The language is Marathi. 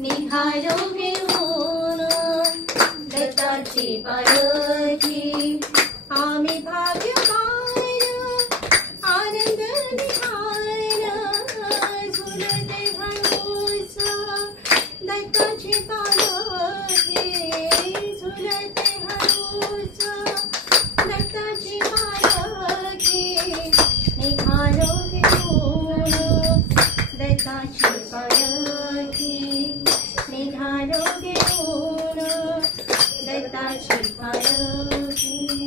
निघालो घेऊन दत्ताची पालखी आम्ही भाग्यवान आनंद निहाळन झुलते हळूच दत्ताची पालखी झुलते हळूच दत्ताची पालखी निघालो घेऊन दत्ताची पालखी निघालो घेऊन दत्ताची पालखी।